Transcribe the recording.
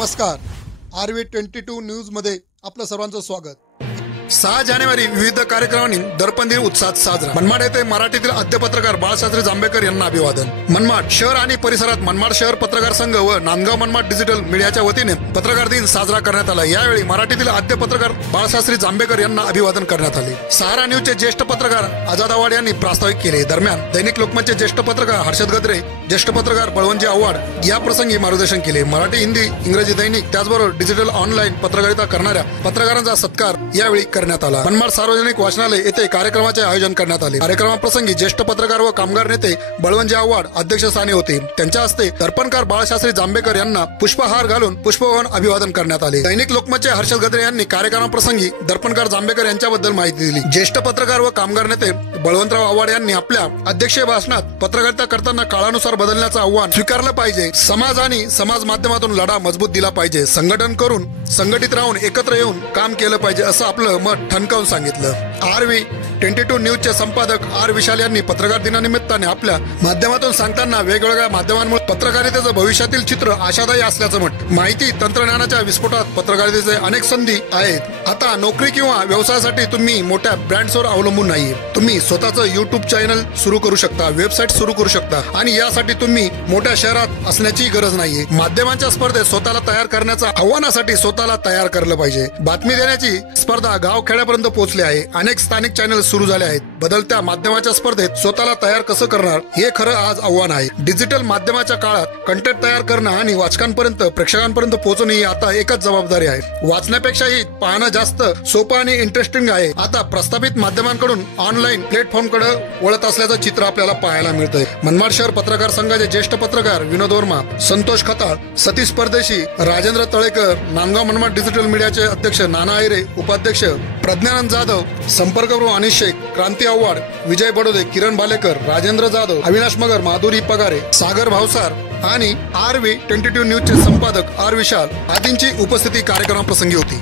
नमस्कार, RV22 news मध्ये आपलं सर्वांचं स्वागत। 6 जानेवारी विविध कार्यक्रमांनी दर्पण दिन उत्साहात साजरा। मनमाड येथे मराठीतील आद्य पत्रकार बाळशास्त्री जांभेकर यांना अभिवादन। मनमाड शहर आणि परिसरात मनमाड शहर पत्रकार संघ व नांदगाव मनमाड डिजिटल मीडियाच्या वतीने पत्रकार दिन साजरा करण्यात आला। यावेळी मराठीतील आद्य पत्रकार बाळशास्त्री जांभेकर यांना अभिवादन करण्यात आले। सहारा न्यूजचे ज्येष्ठ पत्रकार आझाद आव्हाड यांनी प्रास्ताविक केले। दरम्यान दैनिक लोकमतचे ज्येष्ठ पत्रकार हर्षद गद्रे, ज्येष्ठ पत्रकार बळवंतजी आव्हाड या प्रसंगी मार्गदर्शन केले। मराठी, हिंदी, इंग्रजी दैनिक त्याचबरोबर डिजिटल ऑनलाईन पत्रकारिता करणाऱ्या पत्रकारांचा सत्कार यावेळी करण्यात आला। मनमाड सार्वजनिक वाचनालय येथे कार्यक्रमाचे आयोजन करण्यात आले। कार्यक्रमाप्रसंगी ज्येष्ठ पत्रकार व कामगार नेते बळवंतजी आव्हाड अध्यक्षस्थानी होते। त्यांच्या हस्ते दर्पणकार बाळशास्त्री जांभेकर यांना पुष्पहार घालून पुष्पवहन अभिवादन करण्यात आले। दैनिक लोकमतचे हर्षद गद्रे यांनी कार्यक्रमाप्रसंगी दर्पणकार जांभेकर यांच्याबद्दल माहिती दिली। ज्येष्ठ पत्रकार व कामगार नेते बळवंतराव आव्हाड यांनी आपल्या अध्यक्षीय भाषणात पत्रकारिता करताना काळानुसार बदलण्याचं आव्हान स्वीकारलं पाहिजे। समाज आणि समाज माध्यमातून लढा मजबूत दिला पाहिजे। संघटन करून संघटित राहून एकत्र येऊन काम केलं पाहिजे असं आपलं मत ठणकावून सांगितलं। RV22 न्यूजचे संपादक R विशाल यांनी पत्रकार दिनानिमित्ताने आपल्या माध्यमातून सांगताना वेगवेगळ्या माध्यमांमुळे पत्रकारितेचं भविष्यातील चित्र आशादायी असल्याचं मत। माहिती तंत्रज्ञानाच्या विस्फोटात पत्रकारितेचे अनेक संधी आहेत। आता नोकरी किंवा व्यवसायासाठी तुम्ही मोठ्या ब्रँड्सवर अवलंबून नाही। तुम्ही स्वतःचं YouTube चॅनल सुरू करू शकता, वेबसाईट सुरू करू शकता आणि यासाठी तुम्ही मोठ्या शहरात असण्याची गरज नाहीये। माध्यमांच्या स्पर्धेत स्वतःला तयार करण्याच्या आव्हानासाठी स्वतःला तयार करलं पाहिजे। बातमी देण्याची स्पर्धा गाव खेड्यापर्यंत पोहोचली आहे। अनेक स्थानिक चॅनल सुरू झाले आहेत। बदलत्या माध्यमाच्या स्पर्धेत स्वतःला तयार कसं करणार हे खरं आज आव्हान आहे। डिजिटल माध्यमाच्या काळात कंटेंट तयार करणं आणि वाचकांपर्यंत प्रेक्षकांपर्यंत पोहोचणं ही आता एकच जबाबदारी आहे। वाचण्यापेक्षाही पाहणं जास्त सोपं आणि इंटरेस्टिंग आहे। आता प्रस्थापित माध्यमांकडून ऑनलाईन प्लॅटफॉर्मकडे वळत असल्याचं चित्र आपल्याला पाहायला मिळतंय। मनमाड शहर पत्रकार संघाचे ज्येष्ठ पत्रकार विनोद वर्मा, संतोष खताळ, सतीश परदेशी, राजेंद्र तळेकर, नांदगाव मनमाड डिजिटल मीडियाचे अध्यक्ष नाना आयरे, उपाध्यक्ष प्रज्ञानंद जाधव, संपर्क प्रमुख अनिश शेख, क्रांती आव्हाड, विजय बडोदे, किरण भालेकर, राजेंद्र जाधव, अविनाश मगर, माधुरी पगारे, सागर भावसार आणि RV22 न्यूजचे संपादक R विशाल आदींची उपस्थिती कार्यक्रमाप्रसंगी होती।